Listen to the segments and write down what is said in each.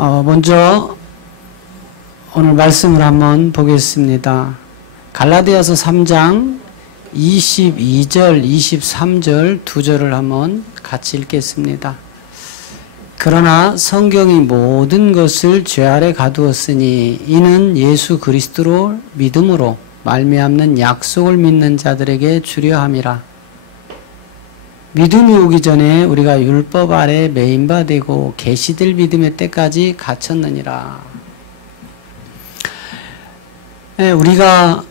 먼저 오늘 말씀을 한번 보겠습니다. 갈라디아서 3장 22절, 23절 두 절을 한번 같이 읽겠습니다. 그러나 성경이 모든 것을 죄 아래 가두었으니 이는 예수 그리스도로 믿음으로 말미암는 약속을 믿는 자들에게 주려 함이라. 믿음이 오기 전에 우리가 율법 아래 매인 바 되고 계시될 믿음의 때까지 갇혔느니라. 우리가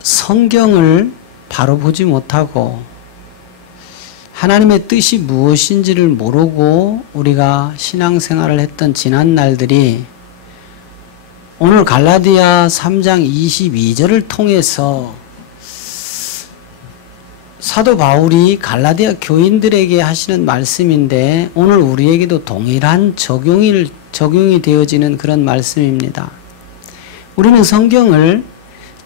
성경을 바로 보지 못하고 하나님의 뜻이 무엇인지를 모르고 우리가 신앙생활을 했던 지난 날들이 오늘 갈라디아 3장 22절을 통해서 사도 바울이 갈라디아 교인들에게 하시는 말씀인데 오늘 우리에게도 동일한 적용이 되어지는 그런 말씀입니다. 우리는 성경을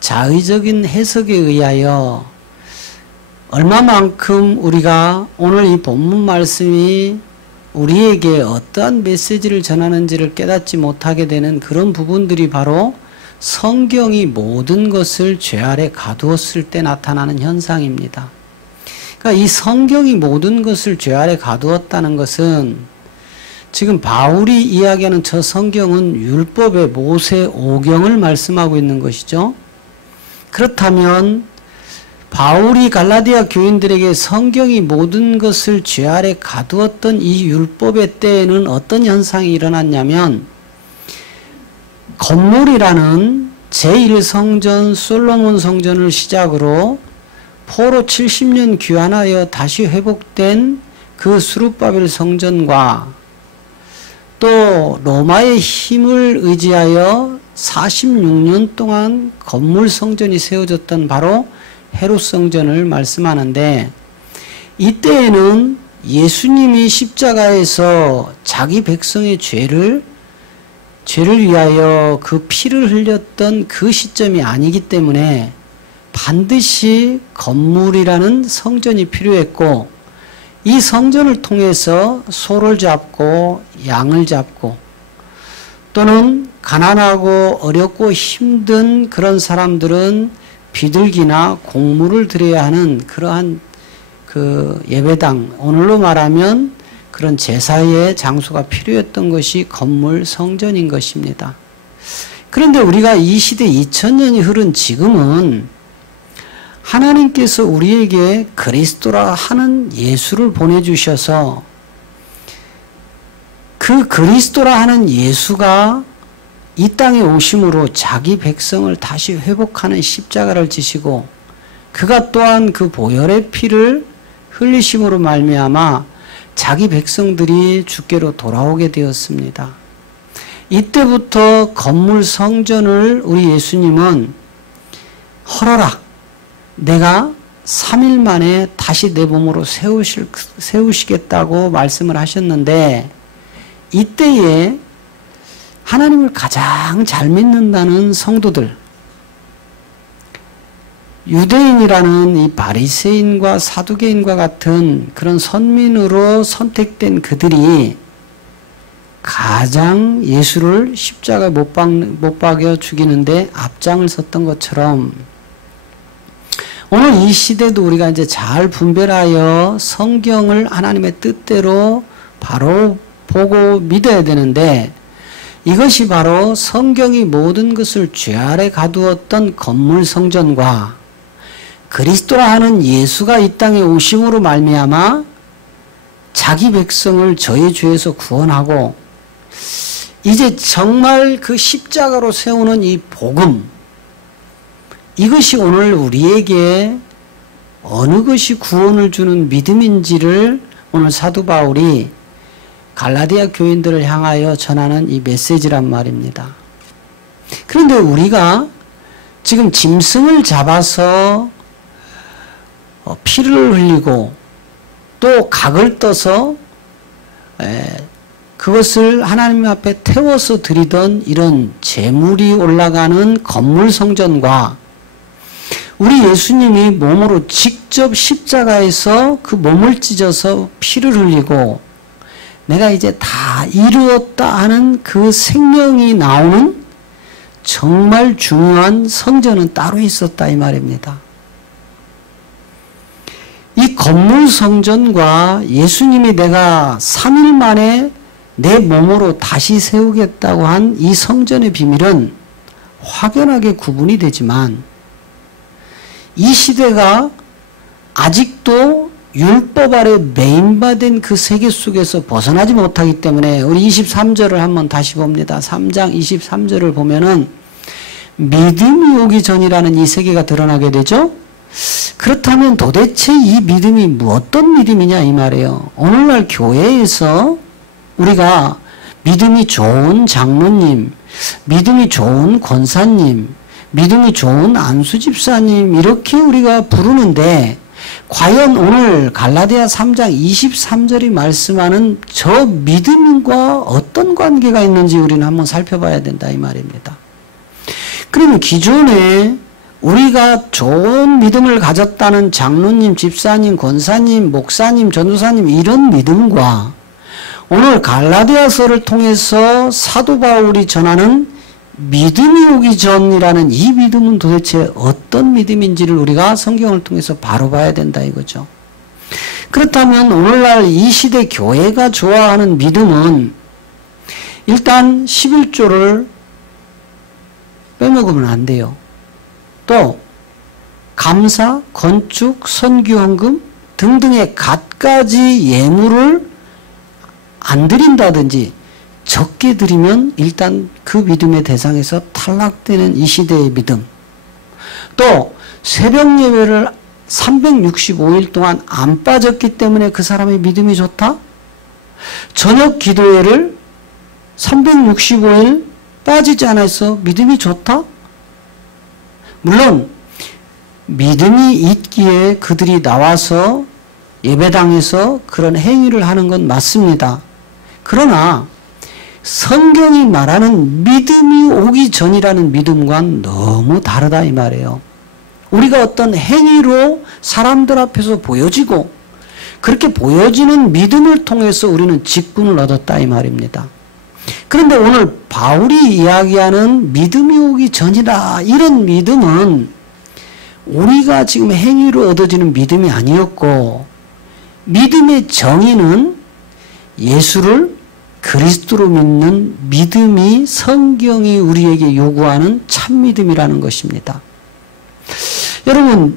자의적인 해석에 의하여 얼마만큼 우리가 오늘 이 본문 말씀이 우리에게 어떠한 메시지를 전하는지를 깨닫지 못하게 되는 그런 부분들이 바로 성경이 모든 것을 죄 아래 가두었을 때 나타나는 현상입니다. 그러니까 이 성경이 모든 것을 죄 아래 가두었다는 것은 지금 바울이 이야기하는 저 성경은 율법의 모세 오경을 말씀하고 있는 것이죠. 그렇다면 바울이 갈라디아 교인들에게 성경이 모든 것을 죄 아래 가두었던 이 율법의 때에는 어떤 현상이 일어났냐면 건물이라는 제1성전 솔로몬 성전을 시작으로 포로 70년 귀환하여 다시 회복된 그 스룹바벨 성전과 또 로마의 힘을 의지하여 46년 동안 건물 성전이 세워졌던 바로 헤롯 성전을 말씀하는데 이때에는 예수님이 십자가에서 자기 백성의 죄를 위하여 그 피를 흘렸던 그 시점이 아니기 때문에 반드시 건물이라는 성전이 필요했고 이 성전을 통해서 소를 잡고 양을 잡고 또는 가난하고 어렵고 힘든 그런 사람들은 비둘기나 곡물을 드려야 하는 그러한 그 예배당, 오늘로 말하면 그런 제사의 장소가 필요했던 것이 건물 성전인 것입니다. 그런데 우리가 이 시대 2000년이 흐른 지금은 하나님께서 우리에게 그리스도라 하는 예수를 보내주셔서 그 그리스도라 하는 예수가 이 땅에 오심으로 자기 백성을 다시 회복하는 십자가를 지시고 그가 또한 그 보혈의 피를 흘리심으로 말미암아 자기 백성들이 주께로 돌아오게 되었습니다. 이때부터 건물 성전을 우리 예수님은 헐어라. 내가 3일 만에 다시 내 몸으로 세우시겠다고 말씀을 하셨는데 이때에 하나님을 가장 잘 믿는다는 성도들, 유대인이라는 이 바리새인과 사두개인과 같은 그런 선민으로 선택된 그들이 가장 예수를 십자가에 못 박여 죽이는데 앞장을 섰던 것처럼 오늘 이 시대도 우리가 이제 잘 분별하여 성경을 하나님의 뜻대로 바로 보고 믿어야 되는데 이것이 바로 성경이 모든 것을 죄 아래 가두었던 건물 성전과 그리스도라 하는 예수가 이 땅에 오심으로 말미암아 자기 백성을 저의 죄에서 구원하고 이제 정말 그 십자가로 세우는 이 복음, 이것이 오늘 우리에게 어느 것이 구원을 주는 믿음인지를 오늘 사도 바울이 갈라디아 교인들을 향하여 전하는 이 메시지란 말입니다. 그런데 우리가 지금 짐승을 잡아서 피를 흘리고 또 각을 떠서 그것을 하나님 앞에 태워서 드리던 이런 제물이 올라가는 건물 성전과 우리 예수님이 몸으로 직접 십자가에서 그 몸을 찢어서 피를 흘리고 내가 이제 다 이루었다 하는 그 생명이 나오는 정말 중요한 성전은 따로 있었다 이 말입니다. 이 건물 성전과 예수님이 내가 3일 만에 내 몸으로 다시 세우겠다고 한 이 성전의 비밀은 확연하게 구분이 되지만 이 시대가 아직도 율법 아래 매인받은 그 세계 속에서 벗어나지 못하기 때문에 우리 23절을 한번 다시 봅니다. 3장 23절을 보면은 믿음이 오기 전이라는 이 세계가 드러나게 되죠. 그렇다면 도대체 이 믿음이 어떤 믿음이냐 이 말이에요. 오늘날 교회에서 우리가 믿음이 좋은 장로님, 믿음이 좋은 권사님, 믿음이 좋은 안수집사님 이렇게 우리가 부르는데 과연 오늘 갈라디아 3장 23절이 말씀하는 저 믿음과 어떤 관계가 있는지 우리는 한번 살펴봐야 된다 이 말입니다. 그러면 기존에 우리가 좋은 믿음을 가졌다는 장로님, 집사님, 권사님, 목사님, 전도사님 이런 믿음과 오늘 갈라디아서를 통해서 사도 바울이 전하는 믿음이 오기 전이라는 이 믿음은 도대체 어떤 믿음인지를 우리가 성경을 통해서 바로 봐야 된다 이거죠. 그렇다면 오늘날 이 시대 교회가 좋아하는 믿음은 일단 11조를 빼먹으면 안 돼요. 또 감사, 건축, 선교헌금 등등의 갖가지 예물을 안 드린다든지 적게 드리면 일단 그 믿음의 대상에서 탈락되는 이 시대의 믿음. 또 새벽 예배를 365일 동안 안 빠졌기 때문에 그 사람의 믿음이 좋다? 저녁 기도회를 365일 빠지지 않아서 믿음이 좋다? 물론 믿음이 있기에 그들이 나와서 예배당에서 그런 행위를 하는 건 맞습니다. 그러나 성경이 말하는 믿음이 오기 전이라는 믿음과는 너무 다르다 이 말이에요. 우리가 어떤 행위로 사람들 앞에서 보여지고 그렇게 보여지는 믿음을 통해서 우리는 직분을 얻었다 이 말입니다. 그런데 오늘 바울이 이야기하는 믿음이 오기 전이다 이런 믿음은 우리가 지금 행위로 얻어지는 믿음이 아니었고 믿음의 정의는 예수를 그리스도로 믿는 믿음이 성경이 우리에게 요구하는 참 믿음이라는 것입니다. 여러분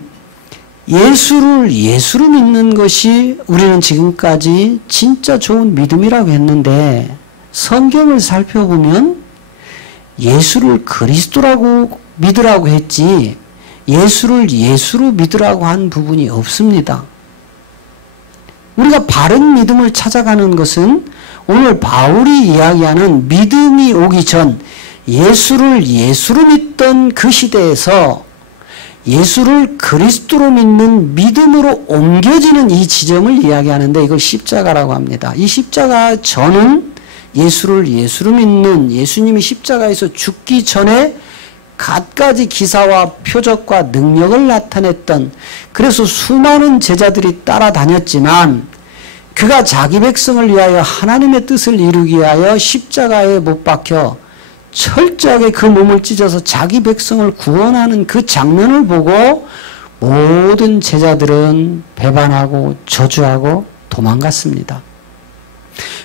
예수를 예수로 믿는 것이 우리는 지금까지 진짜 좋은 믿음이라고 했는데 성경을 살펴보면 예수를 그리스도라고 믿으라고 했지 예수를 예수로 믿으라고 한 부분이 없습니다. 우리가 바른 믿음을 찾아가는 것은 오늘 바울이 이야기하는 믿음이 오기 전 예수를 예수로 믿던 그 시대에서 예수를 그리스도로 믿는 믿음으로 옮겨지는 이 지점을 이야기하는데 이걸 십자가라고 합니다. 이 십자가 전은 예수를 예수로 믿는 예수님이 십자가에서 죽기 전에 갖가지 기사와 표적과 능력을 나타냈던 그래서 수많은 제자들이 따라다녔지만 그가 자기 백성을 위하여 하나님의 뜻을 이루기 위하여 십자가에 못 박혀 철저하게 그 몸을 찢어서 자기 백성을 구원하는 그 장면을 보고 모든 제자들은 배반하고 저주하고 도망갔습니다.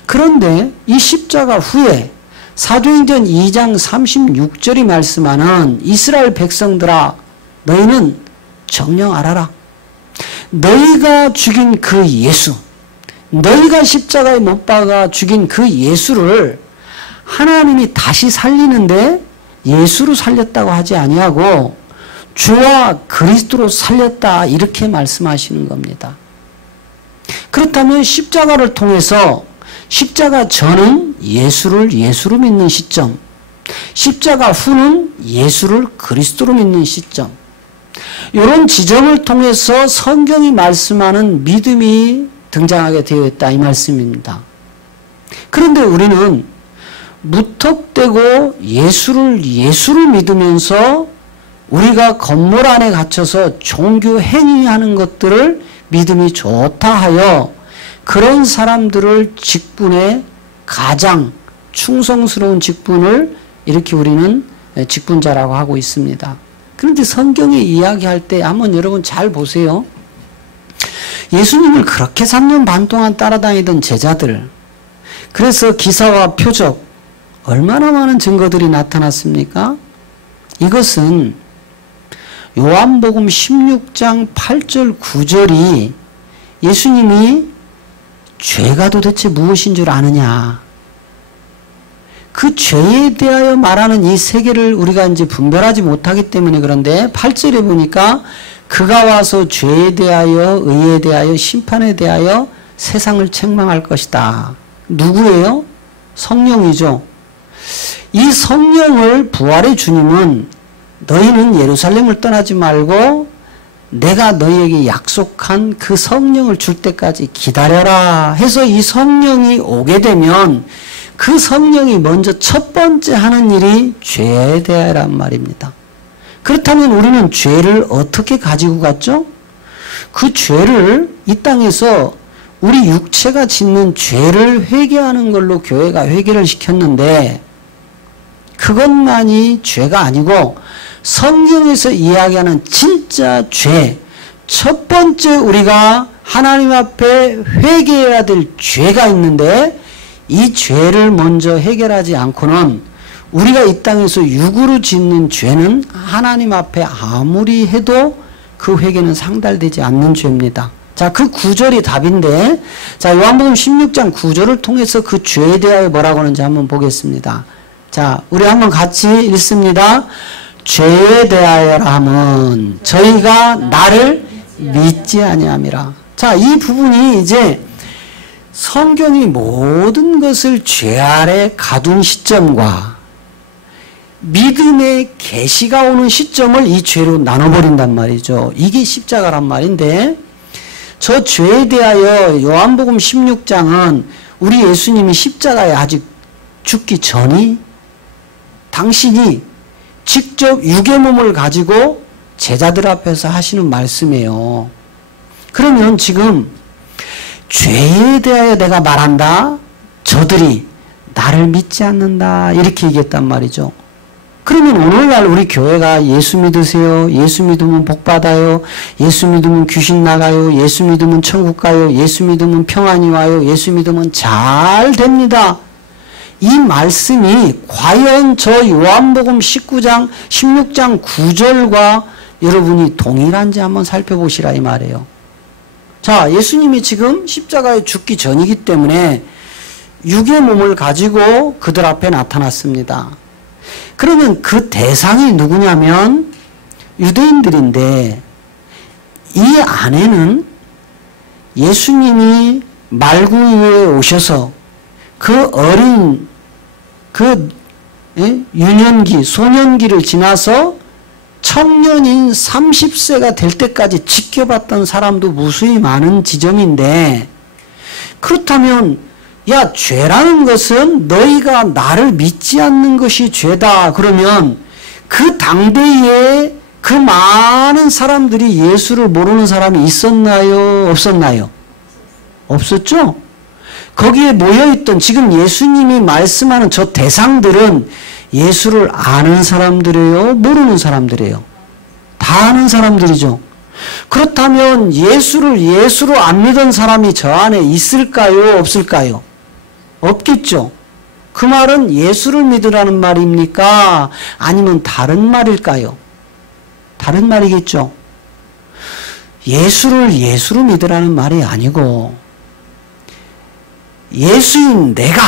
그런데 이 십자가 후에 사도행전 2장 36절이 말씀하는 이스라엘 백성들아 너희는 정녕 알아라. 너희가 죽인 그 예수 너희가 십자가에 못 박아 죽인 그 예수를 하나님이 다시 살리는데 예수로 살렸다고 하지 아니하고 주와 그리스도로 살렸다 이렇게 말씀하시는 겁니다. 그렇다면 십자가를 통해서 십자가 전은 예수를 예수로 믿는 시점, 십자가 후는 예수를 그리스도로 믿는 시점, 이런 지점을 통해서 성경이 말씀하는 믿음이 등장하게 되어 있다 이 말씀입니다. 그런데 우리는 무턱대고 예수를 예수로 믿으면서 우리가 건물 안에 갇혀서 종교 행위하는 것들을 믿음이 좋다 하여 그런 사람들을 직분에 가장 충성스러운 직분을 이렇게 우리는 직분자라고 하고 있습니다. 그런데 성경에 이야기할 때 한번 여러분 잘 보세요. 예수님을 그렇게 3년 반 동안 따라다니던 제자들, 그래서 기사와 표적, 얼마나 많은 증거들이 나타났습니까? 이것은 요한복음 16장 8절 9절이 예수님이 죄가 도대체 무엇인 줄 아느냐, 그 죄에 대하여 말하는 이 세계를 우리가 이제 분별하지 못하기 때문에 그런데 8절에 보니까 그가 와서 죄에 대하여 의에 대하여 심판에 대하여 세상을 책망할 것이다. 누구예요? 성령이죠. 이 성령을 부활의 주님은 너희는 예루살렘을 떠나지 말고 내가 너희에게 약속한 그 성령을 줄 때까지 기다려라 해서 이 성령이 오게 되면 그 성령이 먼저 첫 번째 하는 일이 죄에 대하여란 말입니다. 그렇다면 우리는 죄를 어떻게 가지고 갔죠? 그 죄를 이 땅에서 우리 육체가 짓는 죄를 회개하는 걸로 교회가 회개를 시켰는데 그것만이 죄가 아니고 성경에서 이야기하는 진짜 죄, 첫 번째 우리가 하나님 앞에 회개해야 될 죄가 있는데 이 죄를 먼저 해결하지 않고는 우리가 이 땅에서 육으로 짓는 죄는 하나님 앞에 아무리 해도 그 회개는 상달되지 않는 죄입니다. 자, 그 9절이 답인데, 자, 요한복음 16장 9절을 통해서 그 죄에 대하여 뭐라고 하는지 한번 보겠습니다. 자, 우리 한번 같이 읽습니다. 죄에 대하여라 함은 저희가 나를 믿지 아니함이라. 자, 이 부분이 이제 성경이 모든 것을 죄 아래 가둔 시점과 믿음의 계시가 오는 시점을 이 죄로 나눠버린단 말이죠. 이게 십자가란 말인데, 저 죄에 대하여 요한복음 16장은 우리 예수님이 십자가에 아직 죽기 전이 당신이 직접 육의 몸을 가지고 제자들 앞에서 하시는 말씀이에요. 그러면 지금 죄에 대하여 내가 말한다. 저들이 나를 믿지 않는다. 이렇게 얘기했단 말이죠. 그러면 오늘날 우리 교회가 예수 믿으세요. 예수 믿으면 복 받아요. 예수 믿으면 귀신 나가요. 예수 믿으면 천국 가요. 예수 믿으면 평안이 와요. 예수 믿으면 잘 됩니다. 이 말씀이 과연 저 요한복음 16장 9절과 여러분이 동일한지 한번 살펴보시라 이 말이에요. 자, 예수님이 지금 십자가에 죽기 전이기 때문에 육의 몸을 가지고 그들 앞에 나타났습니다. 그러면 그 대상이 누구냐면 유대인들인데, 이 안에는 예수님이 말구 위에 오셔서 그 어린 유년기, 소년기를 지나서 청년인 30세가 될 때까지 지켜봤던 사람도 무수히 많은 지점인데, 그렇다면 야, 죄라는 것은 너희가 나를 믿지 않는 것이 죄다. 그러면 그 당대에 그 많은 사람들이 예수를 모르는 사람이 있었나요? 없었나요? 없었죠? 거기에 모여있던 지금 예수님이 말씀하는 저 대상들은 예수를 아는 사람들이에요? 모르는 사람들이에요? 다 아는 사람들이죠. 그렇다면 예수를 예수로 안 믿은 사람이 저 안에 있을까요? 없을까요? 없겠죠. 그 말은 예수를 믿으라는 말입니까? 아니면 다른 말일까요? 다른 말이겠죠. 예수를 예수로 믿으라는 말이 아니고, 예수인 내가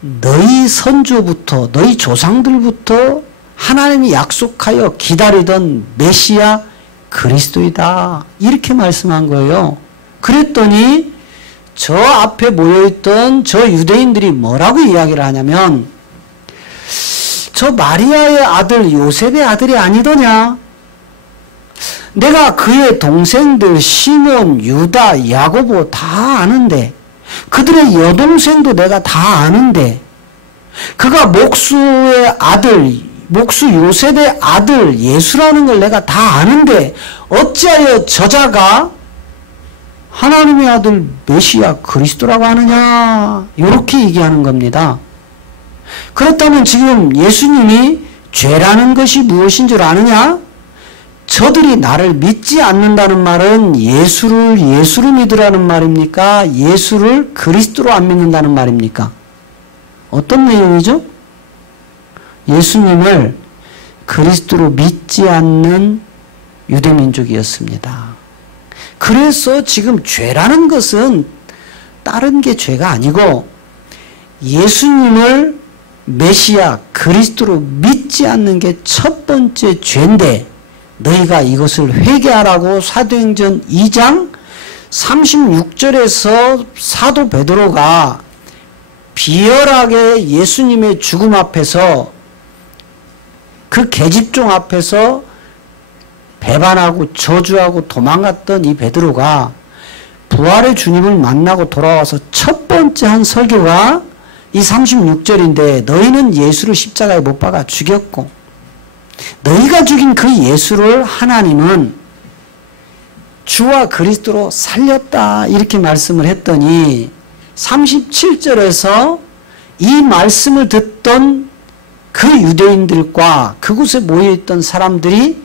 너희 선조부터 너희 조상들부터 하나님이 약속하여 기다리던 메시아 그리스도이다. 이렇게 말씀한 거예요. 그랬더니 저 앞에 모여있던 저 유대인들이 뭐라고 이야기를 하냐면, 저 마리아의 아들 요셉의 아들이 아니더냐? 내가 그의 동생들 시몬, 유다, 야고보 다 아는데, 그들의 여동생도 내가 다 아는데, 그가 목수의 아들, 목수 요셉의 아들 예수라는 걸 내가 다 아는데 어찌하여 저자가 하나님의 아들 메시아 그리스도라고 하느냐? 이렇게 얘기하는 겁니다. 그렇다면 지금 예수님이 죄라는 것이 무엇인 줄 아느냐? 저들이 나를 믿지 않는다는 말은 예수를 믿으라는 말입니까? 예수를 그리스도로 안 믿는다는 말입니까? 어떤 내용이죠? 예수님을 그리스도로 믿지 않는 유대민족이었습니다. 그래서 지금 죄라는 것은 다른 게 죄가 아니고 예수님을 메시아 그리스도로 믿지 않는 게 첫 번째 죄인데 너희가 이것을 회개하라고 사도행전 2장 36절에서 사도 베드로가 비열하게 예수님의 죽음 앞에서 그 계집종 앞에서 배반하고 저주하고 도망갔던 이 베드로가 부활의 주님을 만나고 돌아와서 첫 번째 한 설교가 이 36절인데 너희는 예수를 십자가에 못 박아 죽였고 너희가 죽인 그 예수를 하나님은 주와 그리스도로 살렸다 이렇게 말씀을 했더니 37절에서 이 말씀을 듣던 그 유대인들과 그곳에 모여있던 사람들이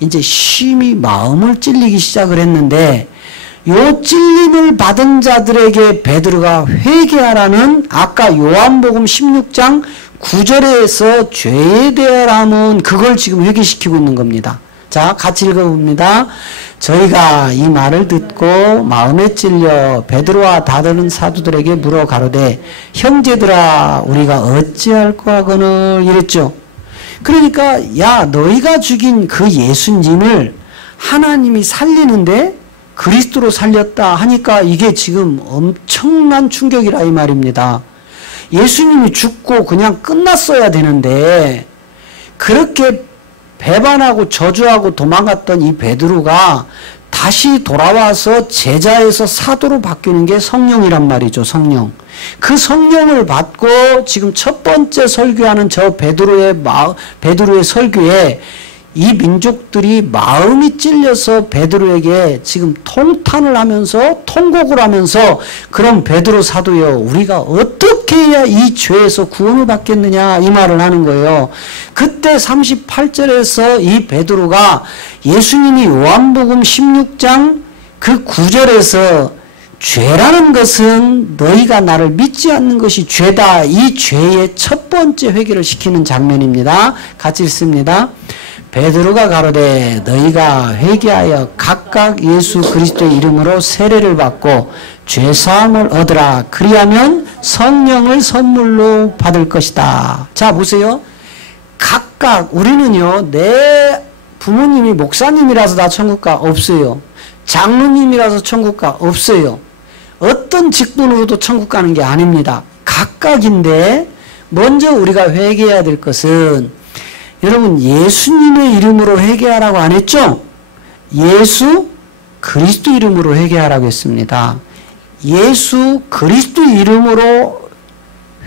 이제 심히 마음을 찔리기 시작을 했는데 요 찔림을 받은 자들에게 베드로가 회개하라는 아까 요한복음 16장 9절에서 죄에 대하라면 그걸 지금 회개시키고 있는 겁니다. 자, 같이 읽어봅니다. 저희가 이 말을 듣고 마음에 찔려 베드로와 다른 사도들에게 물어 가로되 형제들아 우리가 어찌할까 하거늘 이랬죠. 그러니까 야 너희가 죽인 그 예수님을 하나님이 살리는데 그리스도로 살렸다 하니까 이게 지금 엄청난 충격이라 이 말입니다. 예수님이 죽고 그냥 끝났어야 되는데 그렇게 배반하고 저주하고 도망갔던 이 베드로가 다시 돌아와서 제자에서 사도로 바뀌는 게 성령이란 말이죠. 성령. 그 성령을 받고 지금 첫 번째 설교하는 저 베드로의 설교에 이 민족들이 마음이 찔려서 베드로에게 지금 통탄을 하면서 통곡을 하면서 그럼 베드로 사도여 우리가 어떻게 해야 이 죄에서 구원을 받겠느냐 이 말을 하는 거예요. 그때 38절에서 이 베드로가 예수님이 요한복음 16장 그 9절에서 죄라는 것은 너희가 나를 믿지 않는 것이 죄다. 이 죄의 첫 번째 회개를 시키는 장면입니다. 같이 읽습니다. 베드로가 가로되 너희가 회개하여 각각 예수 그리스도의 이름으로 세례를 받고 죄사함을 얻으라. 그리하면 성령을 선물로 받을 것이다. 자 보세요. 각각 우리는요 내 부모님이 목사님이라서 다 천국 가 없어요. 장로님이라서 천국 가 없어요. 어떤 직분으로도 천국 가는 게 아닙니다. 각각인데 먼저 우리가 회개해야 될 것은 여러분 예수님의 이름으로 회개하라고 안 했죠? 예수 그리스도 이름으로 회개하라고 했습니다. 예수 그리스도 이름으로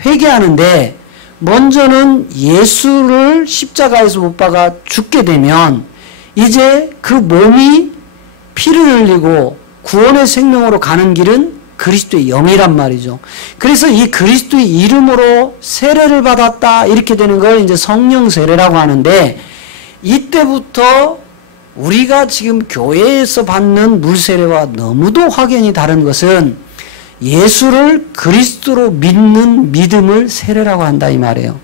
회개하는데 먼저는 예수를 십자가에서 못 박아 죽게 되면 이제 그 몸이 피를 흘리고 구원의 생명으로 가는 길은 그리스도의 영이란 말이죠. 그래서 이 그리스도의 이름으로 세례를 받았다 이렇게 되는 걸 이제 성령 세례라고 하는데 이때부터 우리가 지금 교회에서 받는 물 세례와 너무도 확연히 다른 것은 예수를 그리스도로 믿는 믿음을 세례라고 한다 이 말이에요.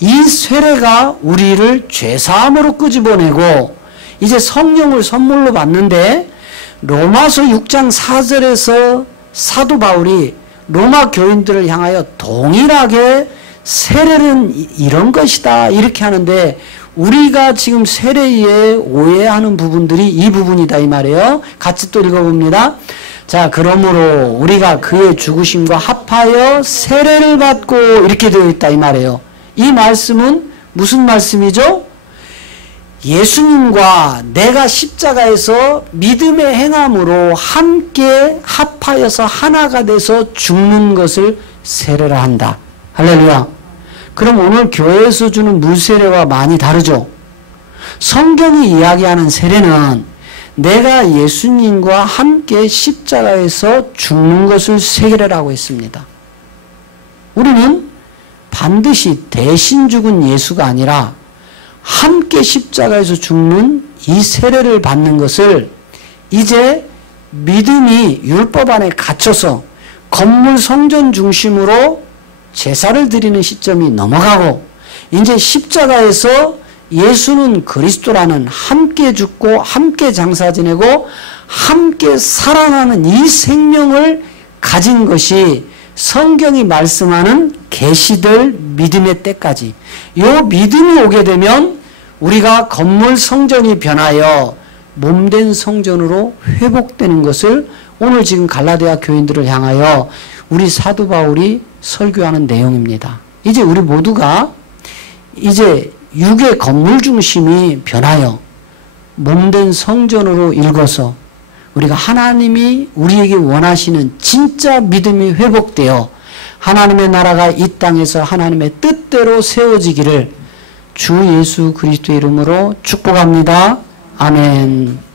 이 세례가 우리를 죄사함으로 끄집어내고 이제 성령을 선물로 받는데 로마서 6장 4절에서 사도 바울이 로마 교인들을 향하여 동일하게 세례는 이런 것이다 이렇게 하는데 우리가 지금 세례에 오해하는 부분들이 이 부분이다 이 말이에요. 같이 또 읽어봅니다. 자 그러므로 우리가 그의 죽으심과 합하여 세례를 받고 이렇게 되어 있다 이 말이에요. 이 말씀은 무슨 말씀이죠? 예수님과 내가 십자가에서 믿음의 행함으로 함께 합하여서 하나가 돼서 죽는 것을 세례를 한다. 할렐루야. 그럼 오늘 교회에서 주는 물세례와 많이 다르죠? 성경이 이야기하는 세례는 내가 예수님과 함께 십자가에서 죽는 것을 세례라고 했습니다. 우리는 반드시 대신 죽은 예수가 아니라 함께 십자가에서 죽는 이 세례를 받는 것을 이제 믿음이 율법 안에 갇혀서 건물 성전 중심으로 제사를 드리는 시점이 넘어가고 이제 십자가에서 예수는 그리스도라는 함께 죽고 함께 장사 지내고 함께 살아나는 이 생명을 가진 것이 성경이 말씀하는 계시될 믿음의 때까지 이 믿음이 오게 되면 우리가 건물 성전이 변하여 몸된 성전으로 회복되는 것을 오늘 지금 갈라디아 교인들을 향하여 우리 사도 바울이 설교하는 내용입니다. 이제 우리 모두가 이제 육의 건물 중심이 변하여 몸된 성전으로 읽어서 우리가 하나님이 우리에게 원하시는 진짜 믿음이 회복되어 하나님의 나라가 이 땅에서 하나님의 뜻대로 세워지기를 주 예수 그리스도의 이름으로 축복합니다. 아멘.